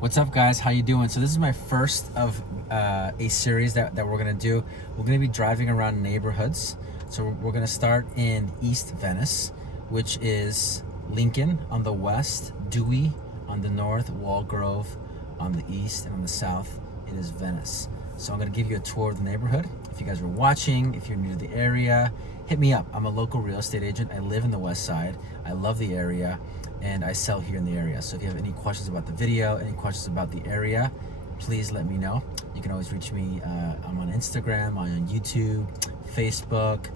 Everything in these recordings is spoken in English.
What's up, guys? How you doing? So this is my first of a series that we're gonna do. We're gonna be driving around neighborhoods. So we're gonna start in East Venice, which is Lincoln on the west, Dewey on the north, Walgrove on the east, and on the south it is Venice. So I'm gonna give you a tour of the neighborhood. If you guys are watching, if you're new to the area, hit me up. I'm a local real estate agent. I live in the west side. I love the area, and I sell here in the area. So if you have any questions about the video, any questions about the area, please let me know. You can always reach me. I'm on Instagram, I'm on YouTube, Facebook,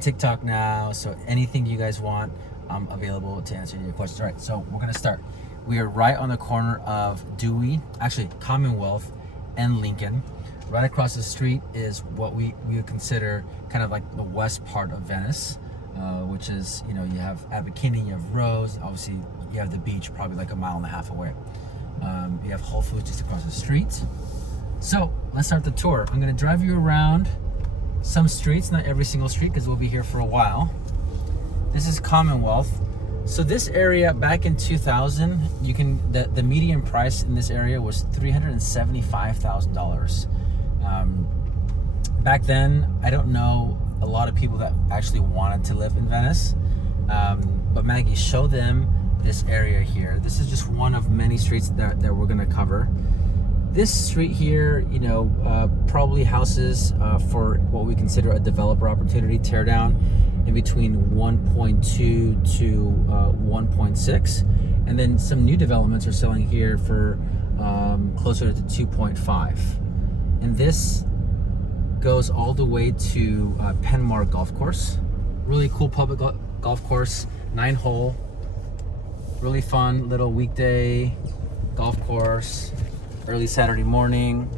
TikTok now. So anything you guys want, I'm available to answer your questions. All right, so we're gonna start. We are right on the corner of Dewey, actually Commonwealth and Lincoln. Right across the street is what we would consider kind of like the west part of Venice. Which is, you have Abercrombie, you have Rose, obviously you have the beach probably like a mile and a half away. You have Whole Foods just across the street. So let's start the tour. I'm gonna drive you around some streets, not every single street because we'll be here for a while. This is Commonwealth. So this area back in 2000, the median price in this area was $375,000. Back then, I don't know a lot of people that actually wanted to live in Venice, but Maggie, show them this area here. This is just one of many streets that we're gonna cover. This street here, probably houses for what we consider a developer opportunity tear down in between 1.2 to 1.6, and then some new developments are selling here for closer to 2.5, and this goes all the way to Panama Park golf course. Really cool public golf course, 9-hole. Really fun little weekday golf course, early Saturday morning.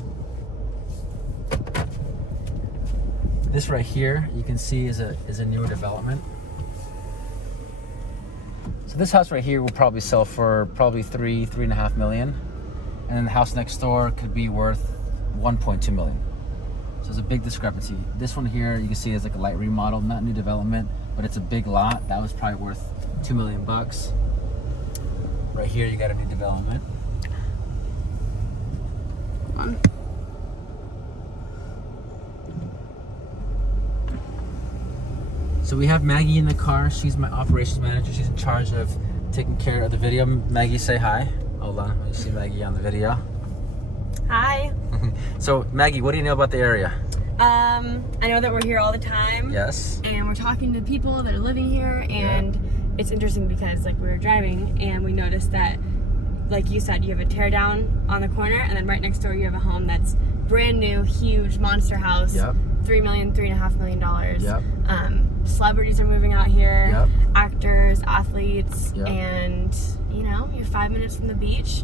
This right here, you can see is a newer development. So this house right here will probably sell for probably $3.5 million. And then the house next door could be worth $1.2 million. So there's a big discrepancy. This one here, you can see is like a light remodel, not new development, but it's a big lot. That was probably worth $2 million. Right here, you got a new development. So we have Maggie in the car. She's my operations manager. She's in charge of taking care of the video. Maggie, say hi. Hold on, let me see Maggie on the video. Hi. So Maggie, what do you know about the area? I know that we're here all the time. Yes. And we're talking to people that are living here, and it's interesting because we were driving and we noticed that, like you said, you have a tear down on the corner, and then right next door you have a home that's brand new, huge monster house. Yep. $3.5 million. Yep. Celebrities are moving out here. Yep. Actors, athletes, yep. And you're 5 minutes from the beach,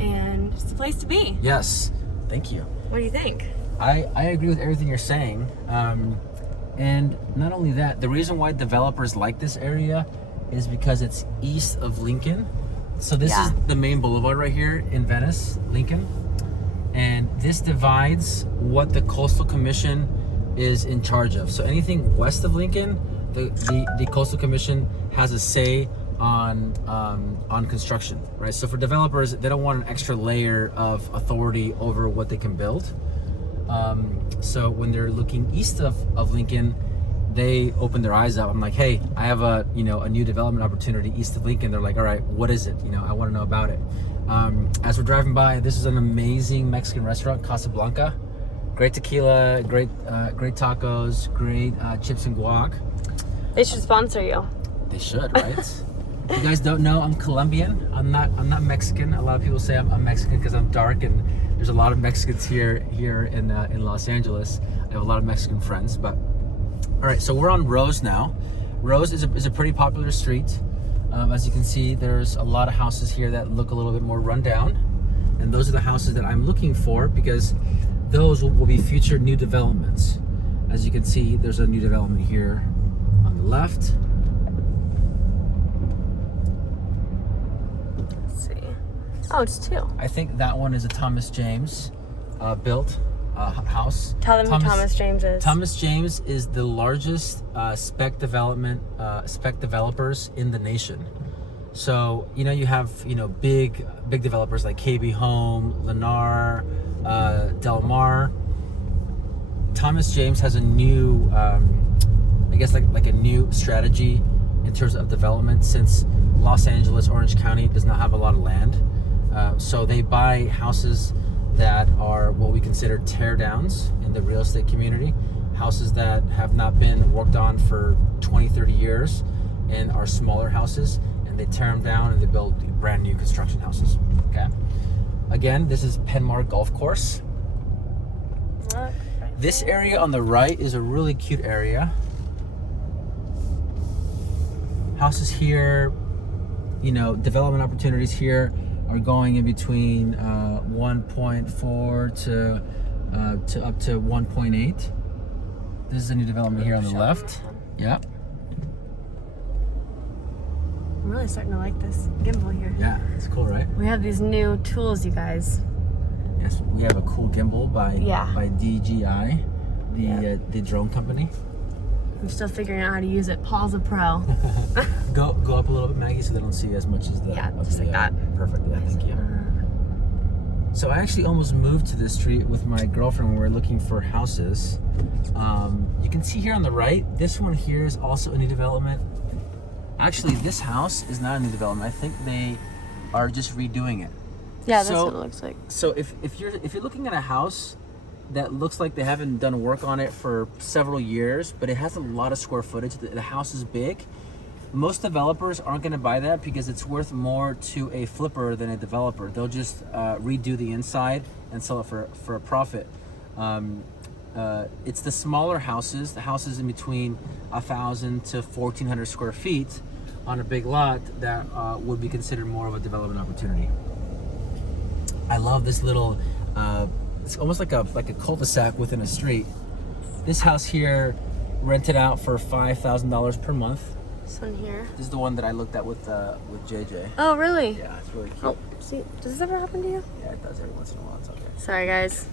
and it's the place to be. Yes. Thank you. What do you think? I agree with everything you're saying. And not only that, the reason why developers like this area is because it's east of Lincoln. So this is the main boulevard right here in Venice, Lincoln. And this divides what the Coastal Commission is in charge of. So anything west of Lincoln, the Coastal Commission has a say on construction, right? So for developers, they don't want an extra layer of authority over what they can build. So when they're looking east of Lincoln, they open their eyes up. I'm like, hey, I have a new development opportunity east of Lincoln. They're like, all right, what is it? I want to know about it. As we're driving by, this is an amazing Mexican restaurant, Casablanca. Great tequila, great tacos, great chips and guac. They should sponsor you. They should, right? If you guys don't know, I'm Colombian. I'm not Mexican. A lot of people say I'm Mexican because I'm dark, and there's a lot of Mexicans here in Los Angeles. I have a lot of Mexican friends. But all right, so we're on Rose now. Rose is a pretty popular street. As you can see, there's a lot of houses here that look a little bit more run down, and those are the houses that I'm looking for because those will be future new developments. As you can see, there's a new development here on the left. Oh, it's two. I think that one is a Thomas James built house. Tell them who Thomas James is. Thomas James is the largest spec developers in the nation. So, you know, you have, you know, big developers like KB Home, Lennar, Del Mar. Thomas James has a new, I guess like a new strategy in terms of development, since Los Angeles, Orange County does not have a lot of land. So they buy houses that are what we consider tear downs in the real estate community, houses that have not been worked on for 20, 30 years and are smaller houses, and they tear them down and they build brand new construction houses. Okay. Again, this is Panama Golf Course. This area on the right is a really cute area. Houses here, you know, development opportunities here are going in between 1.4 to up to 1.8. This is a new development here on the left. Yep. I'm really starting to like this gimbal here. Yeah, it's cool, right? We have these new tools, you guys. Yes, we have a cool gimbal by DJI, the drone company. I'm still figuring out how to use it. Paul's a pro. Go up a little bit, Maggie, so they don't see as much as the... Yeah, just like that. Perfect, yeah, thank you. So I actually almost moved to this street with my girlfriend when we were looking for houses. You can see here on the right, this one here is also a new development. Actually, this house is not a new development. I think they are just redoing it. Yeah, that's what it looks like. So if you're looking at a house that looks like they haven't done work on it for several years, but it has a lot of square footage, the house is big, most developers aren't going to buy that because it's worth more to a flipper than a developer. They'll just redo the inside and sell it for a profit. It's the smaller houses, the houses in between 1,000 to 1,400 square feet on a big lot that would be considered more of a development opportunity. I love this little, it's almost like a cul-de-sac within a street. This house here rented out for $5,000 per month. This one here. This is the one that I looked at with JJ. Oh, really? Yeah, it's really cute. Oh, see, does this ever happen to you? Yeah, it does every once in a while. It's okay. Sorry, guys.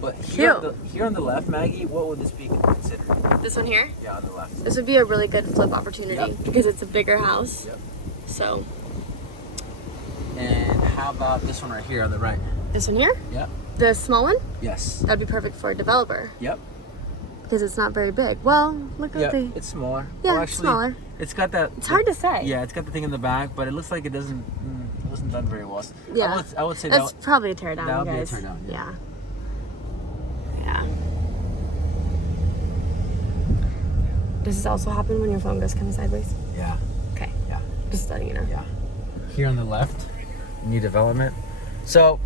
But here on the left, Maggie, what would this be considered? This one here? Yeah, on the left. This would be a really good flip opportunity because it's a bigger house. Yep. So. And how about this one right here on the right? This one here? Yep. The small one? Yes. That'd be perfect for a developer. Yep. Because it's not very big. Well, look at the... It's smaller. Yeah, well, actually, it's smaller. It's got that... It's hard to say. Yeah, it's got the thing in the back, but it looks like it wasn't done very well. Yeah. I would say that's probably a tear down, that would guys. be a tear down. Yeah. Yeah. Does this also happen when your phone goes kind of sideways? Yeah. Okay. Yeah. Just letting you know. Yeah. Here on the left, new development. So,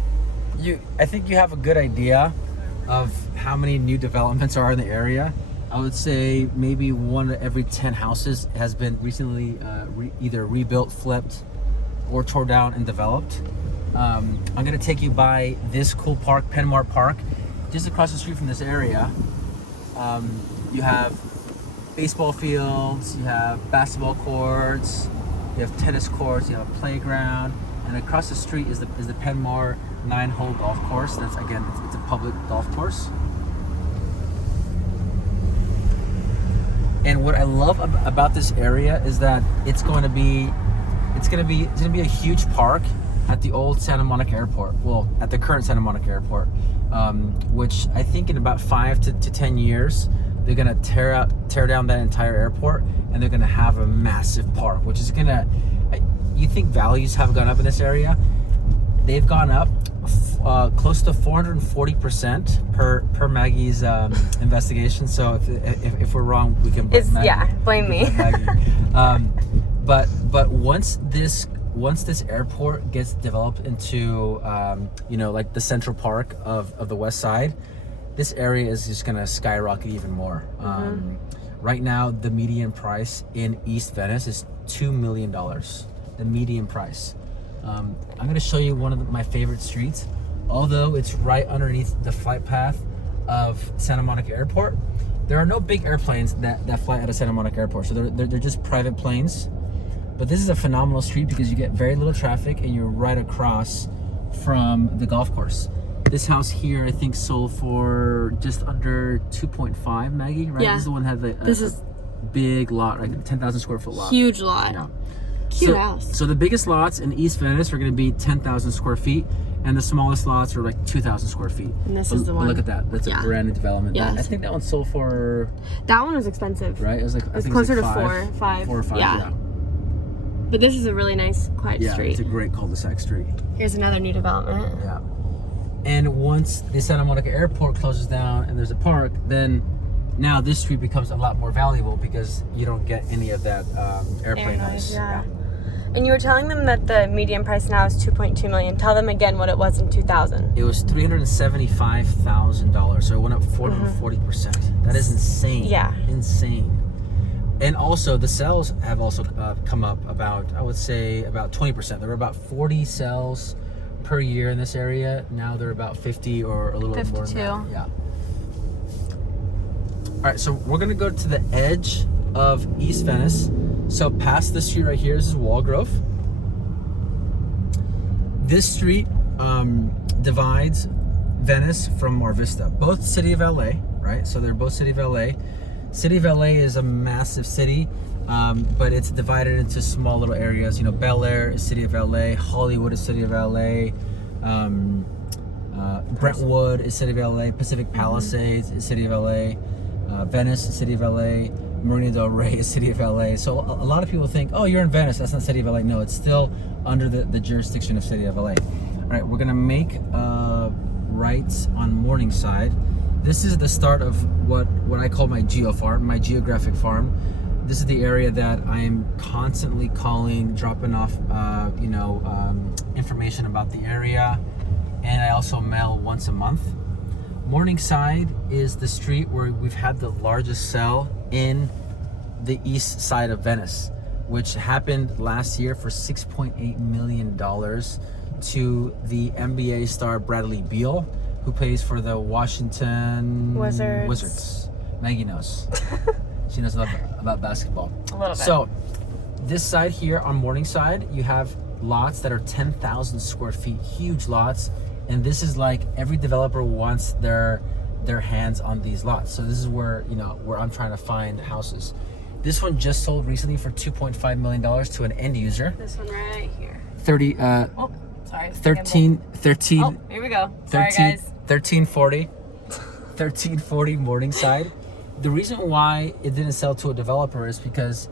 I think you have a good idea of how many new developments are in the area. I would say maybe 1 every 10 houses has been recently either rebuilt, flipped, or torn down and developed. I'm gonna take you by this cool park, Panama Park, just across the street from this area. You have baseball fields, you have basketball courts, you have tennis courts, you have a playground, and across the street is the Panama 9-hole golf course. That's again, it's a public golf course. And what I love about this area is that it's going to be a huge park at the old Santa Monica Airport. Well, at the current Santa Monica Airport, which I think in about 5 to 10 years, they're gonna tear down that entire airport, and they're gonna have a massive park, which is gonna. You think values have gone up in this area? They've gone up close to 440% per Maggie's investigation. So if we're wrong, we can blame Maggie. Yeah, blame me. But once this airport gets developed into like the Central Park of the West Side, this area is just gonna skyrocket even more. Right now, the median price in East Venice is $2 million. The median price. I'm gonna show you one of my favorite streets. Although it's right underneath the flight path of Santa Monica Airport, there are no big airplanes that fly out of Santa Monica Airport. So they're just private planes. But this is a phenomenal street because you get very little traffic and you're right across from the golf course. This house here, I think, sold for just under 2.5, Maggie, right? Yeah. This is the one that had the big lot, like 10,000 square foot lot. Huge lot. Yeah. Cute house. So the biggest lots in East Venice are going to be 10,000 square feet, and the smallest lots are like 2,000 square feet. And this is the one. Look at that. That's a brand new development. Yes. I think that one sold for... That one was expensive. Right? It was like, I think closer it was like to four or five. Yeah. But this is a really nice, quiet street. It's a great cul-de-sac street. Here's another new development. Yeah. And once the Santa Monica Airport closes down and there's a park, then now this street becomes a lot more valuable because you don't get any of that airplane noise. Yeah. And you were telling them that the median price now is $2.2 million. Tell them again what it was in 2000. It was $375,000, so it went up 440%. That is insane. Yeah. Insane. And also, the sales have also come up about, I would say, about 20%. There were about 40 sales per year in this area. Now they're about 50 or a little bit more than that. Yeah. All right, so we're gonna go to the edge of East Venice. So past this street right here, this is Walgrove. This street divides Venice from Mar Vista. Both City of LA, right? So they're both City of LA. City of LA is a massive city, but it's divided into small little areas. You know, Bel Air is City of LA, Hollywood is City of LA, Brentwood is City of LA, Pacific Palisades is City of LA, Venice is City of LA, Marina del Rey is City of LA. So a lot of people think, oh, you're in Venice, that's not City of LA. No, it's still under the jurisdiction of City of LA. All right, we're gonna make right on Morningside. This is the start of what I call my geo farm, my geographic farm. This is the area that I am constantly calling, dropping off, information about the area, and I also mail once a month. Morningside is the street where we've had the largest sale in the east side of Venice, which happened last year for $6.8 million to the NBA star Bradley Beal, who plays for the Washington Wizards. Maggie knows. She knows about basketball. A little bit. So this side here on Morningside, you have lots that are 10,000 square feet, huge lots. And this is like every developer wants their hands on these lots. So this is where I'm trying to find houses. This one just sold recently for $2.5 million to an end user. This one right here. 13. Oh, here we go. Sorry, guys. 1340 Morningside. The reason why it didn't sell to a developer is because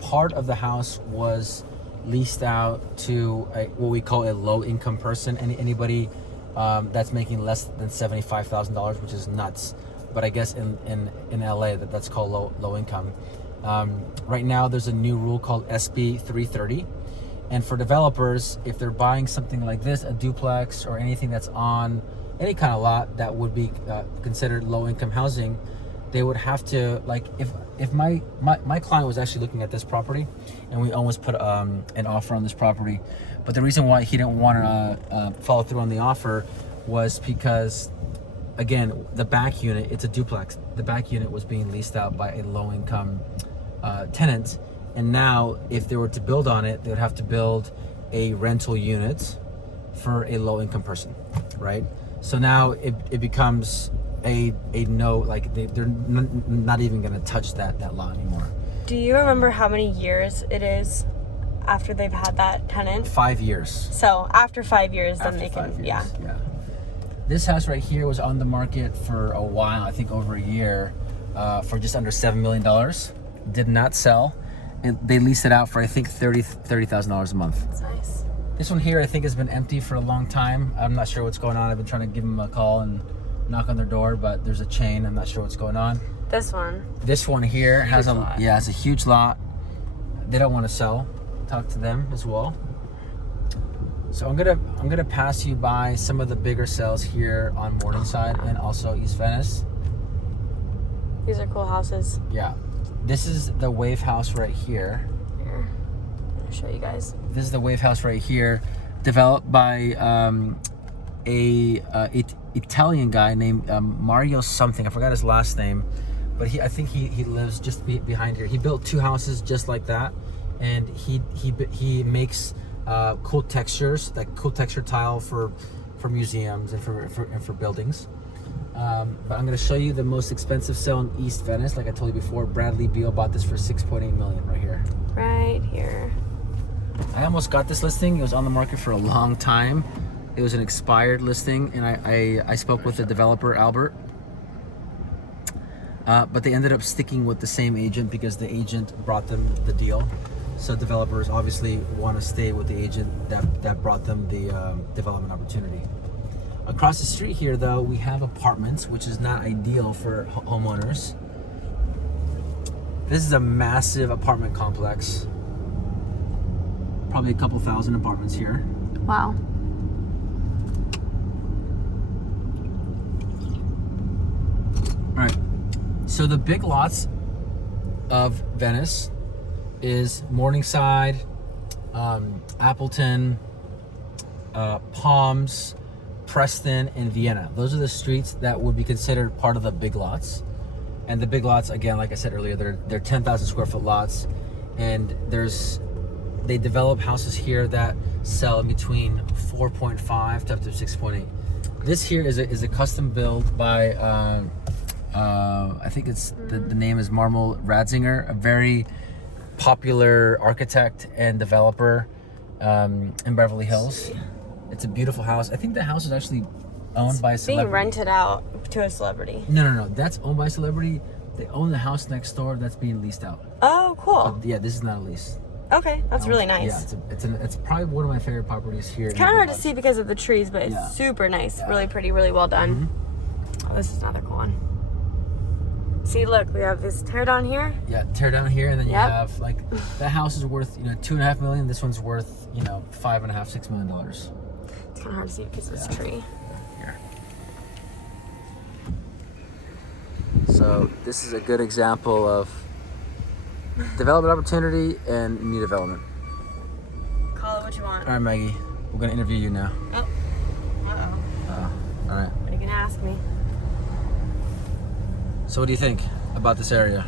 part of the house was leased out to what we call a low-income person. Anybody that's making less than $75,000, which is nuts. But I guess in LA that's called low income. Right now there's a new rule called SB 330. And for developers, if they're buying something like this, a duplex or anything that's on any kind of lot that would be considered low-income housing, they would have to, like, if my client was actually looking at this property, and we almost put an offer on this property, but the reason why he didn't want to follow through on the offer was because, again, the back unit, it's a duplex. The back unit was being leased out by a low-income tenant. And now, if they were to build on it, they would have to build a rental unit for a low-income person, right? So now it becomes a no, like they're not even going to touch that lot anymore. Do you remember how many years it is after they've had that tenant? 5 years. So after 5 years, then they can, yeah. This house right here was on the market for a while, I think over a year, for just under $7 million. Did not sell. And they leased it out for, I think, $30,000 a month. That's nice. This one here, I think, has been empty for a long time. I'm not sure what's going on. I've been trying to give them a call and knock on their door, but there's a chain. I'm not sure what's going on. This one here has it's a huge lot. They don't want to sell. Talk to them as well. So I'm gonna pass you by some of the bigger sales here on Morningside and also East Venice. These are cool houses. Yeah. This is the Wave House right here. Here, I'm gonna show you guys. This is the Wave House right here, developed by a Italian guy named Mario something. I forgot his last name, but I think he lives just behind here. He built 2 houses just like that, and he makes cool textures, like cool texture tile for museums and for buildings. But I'm going to show you the most expensive sale in East Venice. Like I told you before, Bradley Beal bought this for $6.8 million right here. Right here. I almost got this listing. It was on the market for a long time. It was an expired listing, and I spoke with the developer, Albert. But they ended up sticking with the same agent because the agent brought them the deal. So developers obviously want to stay with the agent that brought them the development opportunity. Across the street here, though, we have apartments, which is not ideal for homeowners. This is a massive apartment complex. Probably a couple thousand apartments here. Wow. All right. So the big lots of Venice is Morningside, Appleton, Palms, Preston, and Vienna. Those are the streets that would be considered part of the big lots. And the big lots, again, like I said earlier, they're 10,000 square foot lots, and they develop houses here that sell in between 4.5 to up to 6.8. This here is a custom build by I think it's the name is Marmol Ratzinger, a very popular architect and developer in Beverly Hills. It's a beautiful house. I think the house is actually owned by a celebrity. Being rented out to a celebrity. No. That's owned by a celebrity. They own the house next door that's being leased out. Oh, cool. Yeah, this is not a lease. Okay, that's really nice. Yeah, it's probably one of my favorite properties here. It's kind of hard to see because of the trees, but it's super nice. Yeah. Really pretty, really well done. Oh, this is another cool one. See, look, we have this tear down here. Yeah, tear down here, and then you have like that house is worth $2.5 million. This one's worth $5.5, $6 million. It's kind of hard to see because of this tree. Here. So this is a good example of development opportunity and new development. Call it what you want. All right, Maggie, we're gonna interview you now. Oh. Uh-oh. All right. What are you gonna ask me? So what do you think about this area?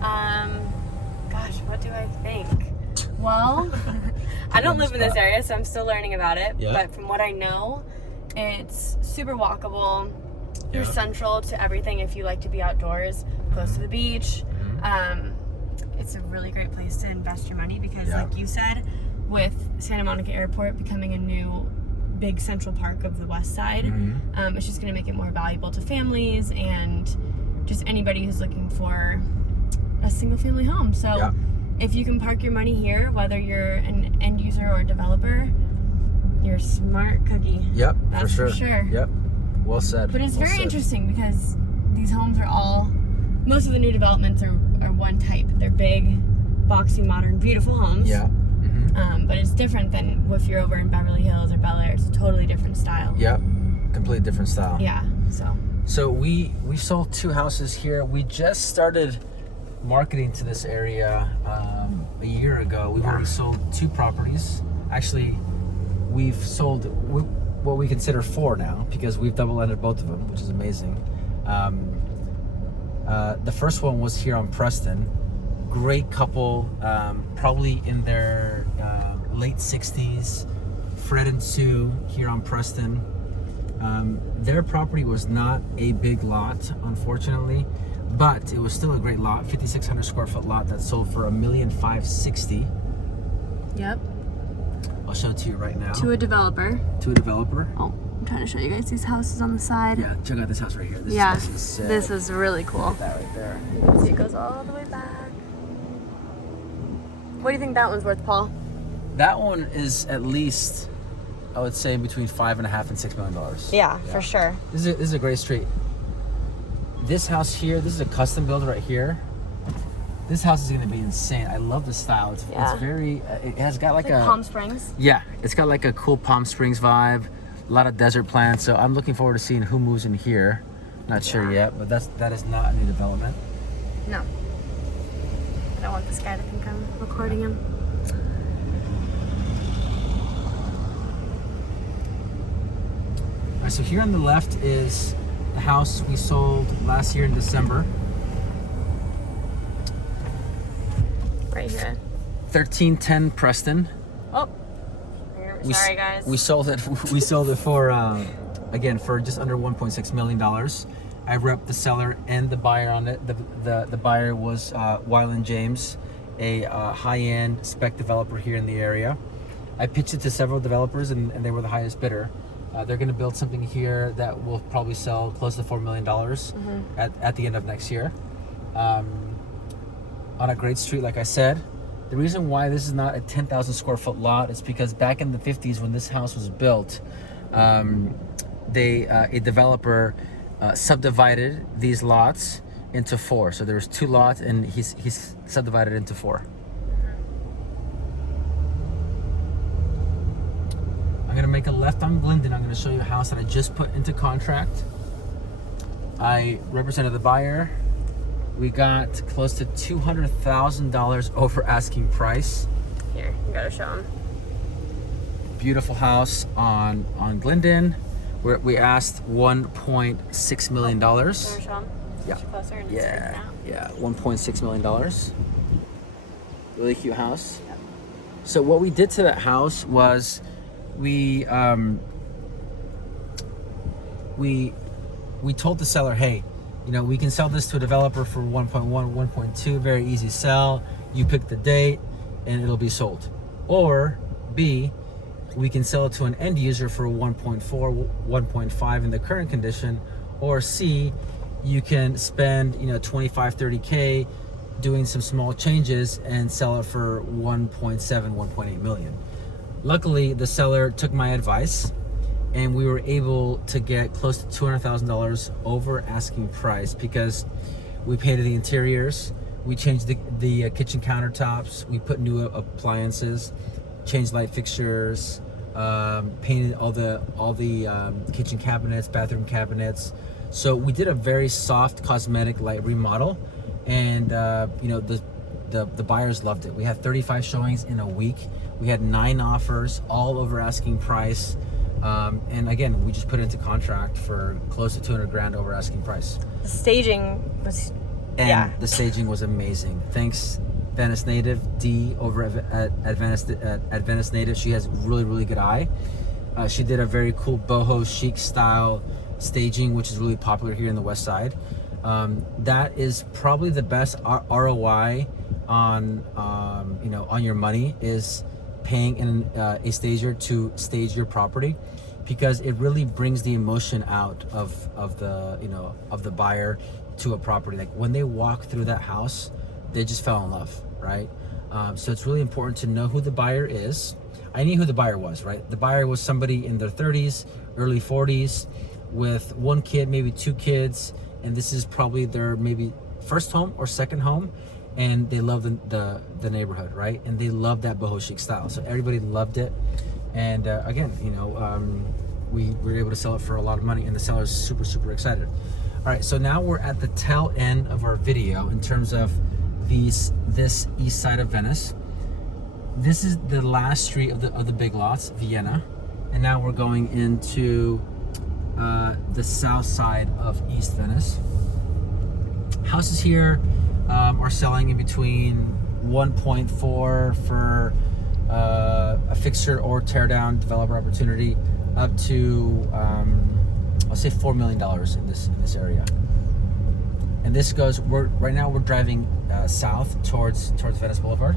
Gosh, what do I think? Well, I don't live in this area, so I'm still learning about it. Yeah. But from what I know, it's super walkable. You're central to everything if you like to be outdoors, close to the beach. It's a really great place to invest your money because, like you said, with Santa Monica Airport becoming a new big central park of the west side, it's just going to make it more valuable to families and just anybody who's looking for a single family home. So if you can park your money here, whether you're an end user or a developer, you're a smart cookie. Yep, that's for sure. Yep, well said. But it's very interesting because these homes are most of the new developments are one type. They're big, boxy, modern, beautiful homes. Yeah. But it's different than if you're over in Beverly Hills or Bel Air. It's a totally different style. Yep, completely different style. Yeah, So we sold 2 houses here. We just started marketing to this area a year ago. We've already sold 2 properties. Actually, we've sold what we consider 4 now because we've double-ended both of them, which is amazing. The first one was here on Preston. Great couple, probably in their late 60s. Fred and Sue here on Preston. Their property was not a big lot, unfortunately, but it was still a great lot, 5,600 square foot lot that sold for $1,560,000. Yep. I'll show it to you right now. To a developer. Oh, I'm trying to show you guys these houses on the side. Yeah, check out this house right here. This is really cool. Look at that right there. See, it goes all the way back. What do you think that one's worth, Paul? That one is at least, I would say, between $5.5 and $6 million. Yeah, for sure. This is a great street. This house here, this is a custom build right here. This house is gonna be insane. I love the style. It's very, it has got like a Palm Springs. Yeah, it's got like a cool Palm Springs vibe. A lot of desert plants. So I'm looking forward to seeing who moves in here. Not sure yet, but that is not a new development. No. I don't want this guy to think I'm recording him. All right, so here on the left is the house we sold last year in December. Right here. 1310 Preston. Oh. Sorry, guys. We sold it. We sold it for again for just under $1.6 million. I repped the seller and the buyer on it. The buyer was Hyland James, a high-end spec developer here in the area. I pitched it to several developers, and they were the highest bidder. They're going to build something here that will probably sell close to $4 million at the end of next year. On a great street, like I said. The reason why this is not a 10,000 square foot lot is because back in the 50s when this house was built, a developer subdivided these lots into 4. So there was 2 lots, and he's subdivided into 4. I'm gonna make a left on Glendon. I'm gonna show you a house that I just put into contract. I represented the buyer. We got close to $200,000 over asking price. Here, you gotta show them. Beautiful house on Glendon. We asked $1.6 million. Show them? Yeah. Closer and Yeah. Yeah. $1.6 million. Really cute house. Yep. So what we did to that house was we told the seller, hey, you know, we can sell this to a developer for 1.1, 1.2, very easy sell. You pick the date and it'll be sold. Or B, we can sell it to an end user for 1.4, 1.5 in the current condition. Or C, you can spend, you know, 25, 30K doing some small changes and sell it for 1.7, 1.8 million. Luckily, the seller took my advice, and we were able to get close to $200,000 over asking price because we painted the interiors, we changed the kitchen countertops, we put new appliances, changed light fixtures, painted all the kitchen cabinets, bathroom cabinets. So we did a very soft cosmetic light remodel, and you know, the buyers loved it. We had 35 showings in a week. We had 9 offers, all over asking price. And again, we just put it into contract for close to 200 grand over asking price. The staging was, the staging was amazing. Thanks, Venice native D over at Venice native. She has really good eye. She did a very cool boho chic style staging, which is really popular here in the West Side. That is probably the best ROI on you know, on your money, is paying a stager to stage your property, because it really brings the emotion out of the, you know, of the buyer to a property. Like when they walk through that house, they just fell in love, right? So it's really important to know who the buyer is. I knew who the buyer was, right? The buyer was somebody in their 30s, early 40s, with 1 kid, maybe 2 kids, and this is probably their maybe first home or second home. And they love the neighborhood, right? And they love that boho chic style. So everybody loved it. And again, you know, we were able to sell it for a lot of money, and the seller is super excited. All right, so now we're at the tail end of our video in terms of this east side of Venice. This is the last street of the big lots, Vienna, and now we're going into the south side of East Venice. Houses here are selling in between 1.4 for a fixture or tear down developer opportunity, up to I'll say $4 million in this area. And this goes, right now we're driving south towards Venice Boulevard.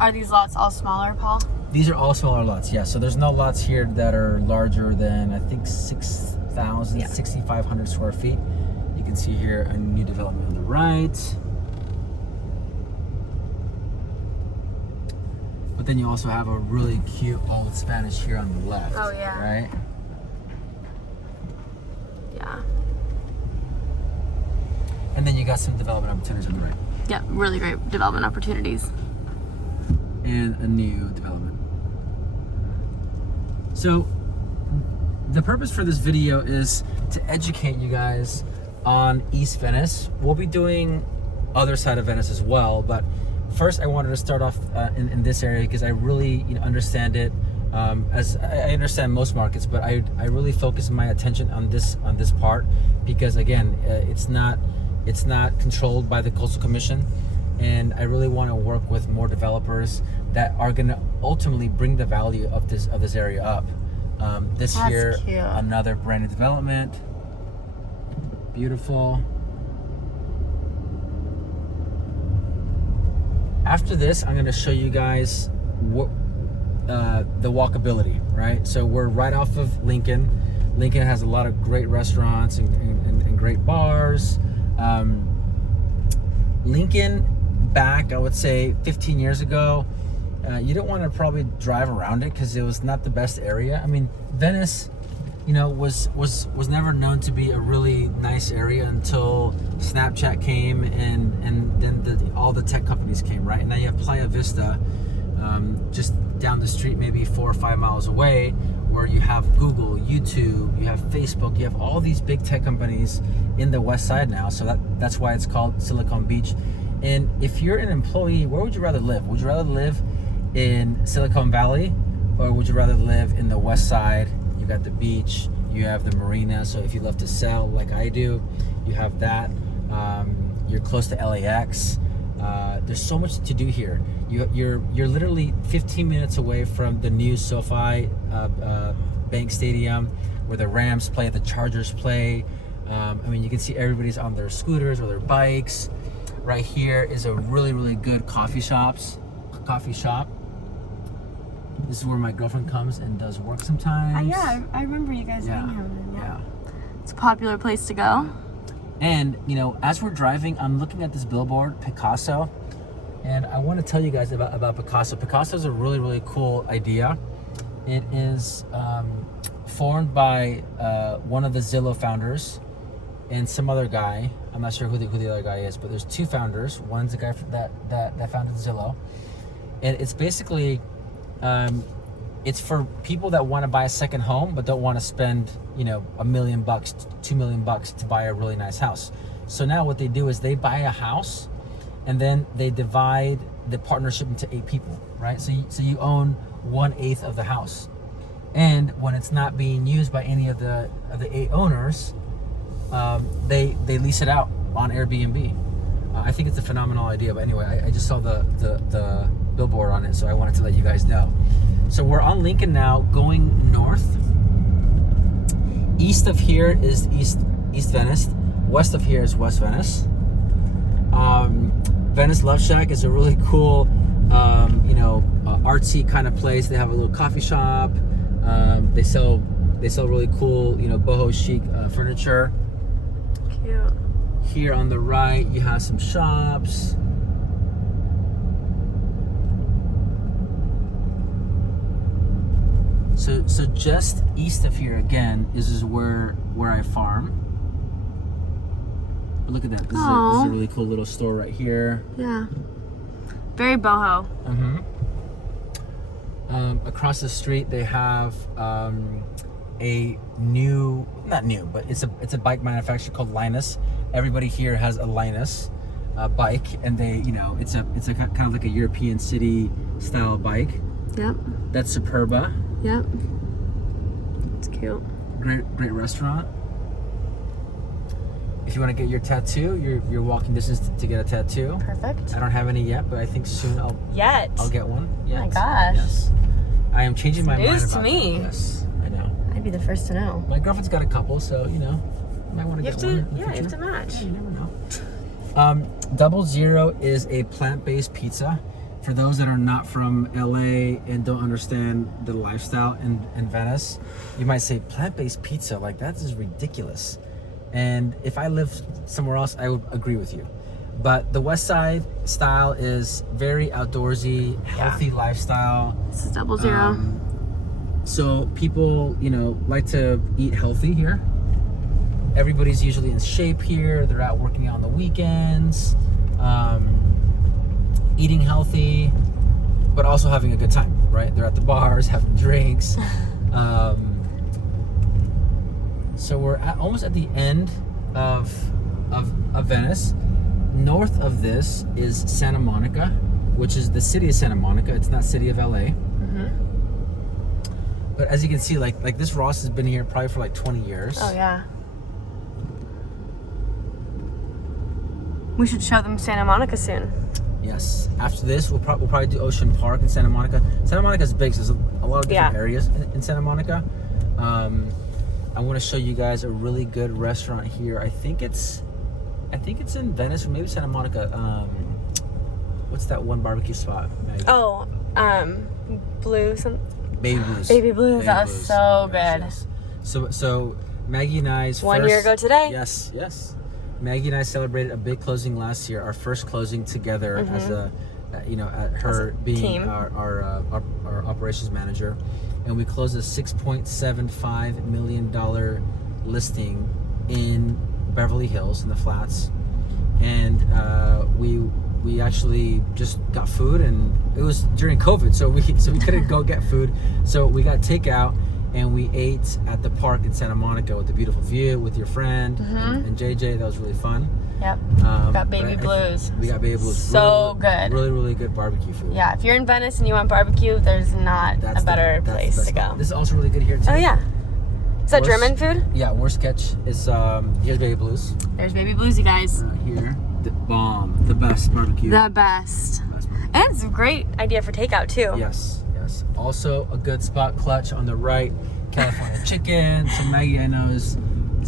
Are these lots all smaller, Paul? These are all smaller lots, yeah. So there's no lots here that are larger than, I think, 6,500 square feet. You can see here a new development on the right. But then you also have a really cute old Spanish here on the left. Oh, yeah. Right? Yeah. And then you got some development opportunities on the right. Yeah, really great development opportunities. And a new development. So the purpose for this video is to educate you guys on East Venice. We'll be doing other side of Venice as well, but first I wanted to start off in this area because I really, you know, understand it. As I understand most markets, but I really focus my attention on this part because again, it's not controlled by the Coastal Commission, and I really want to work with more developers that are going to ultimately bring the value of this area up. This That's here, cute. another brand new development. Beautiful. After this, I'm gonna show you guys what the walkability, right? So we're right off of Lincoln. Lincoln has a lot of great restaurants and great bars. Lincoln, back, I would say 15 years ago, you don't want to probably drive around it because it was not the best area. I mean, Venice, you know, was never known to be a really nice area until Snapchat came and then all the tech companies came, right? And now you have Playa Vista, just down the street, maybe 4 or 5 miles away, where you have Google, YouTube, you have Facebook, you have all these big tech companies in the west side now. So that's why it's called Silicon Beach. And if you're an employee, where would you rather live? Would you rather live in Silicon Valley, or would you rather live in the west side? You got the beach, you have the marina. So if you love to sail like I do, you have that. You're close to LAX. There's so much to do here. You're literally 15 minutes away from the new SoFi Bank Stadium, where the Rams play, the Chargers play. I mean, you can see everybody's on their scooters or their bikes. Right here is a really good coffee shop. This is where my girlfriend comes and does work sometimes. Yeah, I remember you guys being here. Yeah. It's a popular place to go. And, you know, as we're driving, I'm looking at this billboard, Picasso, and I want to tell you guys about Picasso. Picasso is a really cool idea. It is formed by one of the Zillow founders and some other guy. I'm not sure who the other guy is, but there's 2 founders. One's the guy that founded Zillow. And it's basically, it's for people that want to buy a second home but don't want to spend, you know, $1 million, $2 million to buy a really nice house. So now what they do is they buy a house and then they divide the partnership into 8 people, right? So you own 1/8 of the house, and when it's not being used by any of the 8 owners, they lease it out on Airbnb. I think it's a phenomenal idea. But anyway, I just saw the billboard on it, so I wanted to let you guys know. So we're on Lincoln now, going north. East of here is East Venice. West of here is West Venice. Venice Love Shack is a really cool, artsy kind of place. They have a little coffee shop. They sell really cool, boho chic furniture. Cute. Here on the right, you have some shops. So just east of here again is where I farm. But look at that. This is a really cool little store right here. Yeah. Very boho. Across the street they have a new, not new, but it's a bike manufacturer called Linus. Everybody here has a Linus bike, and they, it's a kind of like a European city style bike. Yep. That's Superba. Yep. It's cute. Great restaurant. If you want to get your tattoo, you're walking distance to get a tattoo. Perfect. I don't have any yet, but I think soon I'll get one. Yet. Oh my gosh. Yes. I am changing my mind news about to me. that. Yes, I know. I'd be the first to know. My girlfriend's got a couple, so you might want to get one. You have to match. Yeah, you never know. 00 is a plant-based pizza. For those that are not from LA and don't understand the lifestyle in Venice, you might say plant-based pizza, like that is ridiculous. And if I lived somewhere else, I would agree with you. But the West Side style is very outdoorsy, healthy lifestyle. This is 00. So people, like to eat healthy here. Everybody's usually in shape here. They're out working out on the weekends, eating healthy, but also having a good time, right? They're at the bars, having drinks. So we're almost at the end of Venice. North of this is Santa Monica, which is the city of Santa Monica. It's not city of LA. But as you can see, like this Ross has been here probably for like 20 years. Oh yeah. We should show them Santa Monica soon. Yes. After this, we'll probably do Ocean Park in Santa Monica. Santa Monica is big, so there's a lot of different areas in Santa Monica. I want to show you guys a really good restaurant here. I think it's in Venice or maybe Santa Monica. what's that one barbecue spot, Maggie? Oh, Blue some. Baby Blues. Baby Blues. That was Blues. so Oh my good. gosh, yes. So Maggie and I's 1 year ago today. Yes. Maggie and I celebrated a big closing last year. Our first closing together as a, her being team. our operations manager, and we closed a $6.75 million listing in Beverly Hills in the Flats, and we actually just got food, and it was during COVID, so we couldn't go get food, so we got takeout, and we ate at the park in Santa Monica with the beautiful view with your friend and JJ. That was really fun. Yep. Got Baby Blues. We got Baby Blues. So good. Really good barbecue food. Yeah, if you're in Venice and you want barbecue, there's not a better place to go. This is also really good here too. Oh yeah. Is that German food? Yeah, worst catch is here's Baby Blues. There's Baby Blues, you guys. Here, the bomb, the best barbecue. The best. And it's a great idea for takeout too. Yes. Also a good spot, Clutch on the right, California Chicken. So Maggie, I know, is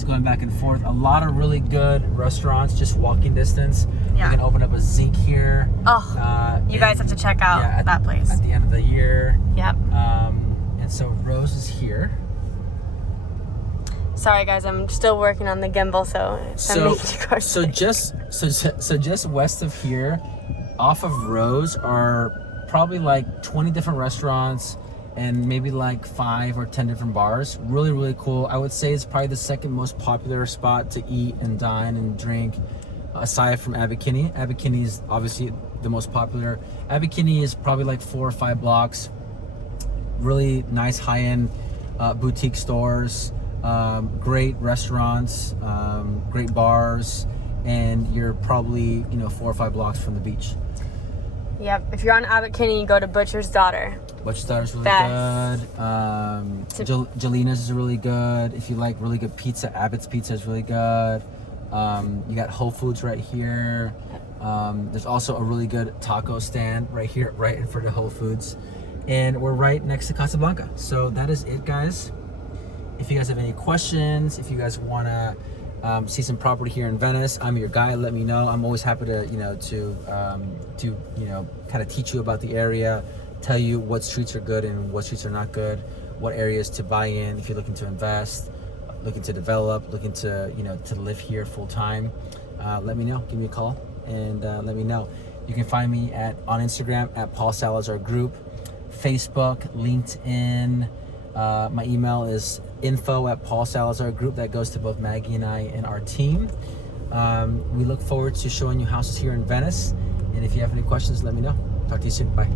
going back and forth. A lot of really good restaurants, just walking distance. Yeah. We can open up a Zinc here. Oh, you guys have to check out that place. At the end of the year. Yep. And so Rose is here. Sorry guys, I'm still working on the gimbal, so just west of here, off of Rose, are probably like 20 different restaurants and maybe like 5 or 10 different bars. Really cool. I would say it's probably the second most popular spot to eat and dine and drink, aside from Abbot Kinney. Abbot Kinney is obviously the most popular. Abbot Kinney is probably like 4 or 5 blocks. Really nice high-end boutique stores, great restaurants, great bars, and you're probably 4 or 5 blocks from the beach. Yep. If you're on Abbot Kinney, you go to Butcher's Daughter. Butcher's Daughter's really Best. good. Jelina's is really good. If you like really good pizza, Abbott's Pizza is really good. You got Whole Foods right here. There's also a really good taco stand right here, right in front of Whole Foods. And we're right next to Casablanca. So that is it, guys. If you guys have any questions, if you guys want to see some property here in Venice, I'm your guy. Let me know. I'm always happy to kind of teach you about the area, tell you what streets are good and what streets are not good, what areas to buy in if you're looking to invest, looking to develop, looking to to live here full time. Let me know. Give me a call and let me know. You can find me on Instagram at Paul Salazar Group, Facebook, LinkedIn. My email is info@paulsalazargroup. That goes to both Maggie and I and our team. We look forward to showing you houses here in Venice. And if you have any questions, let me know. Talk to you soon. Bye.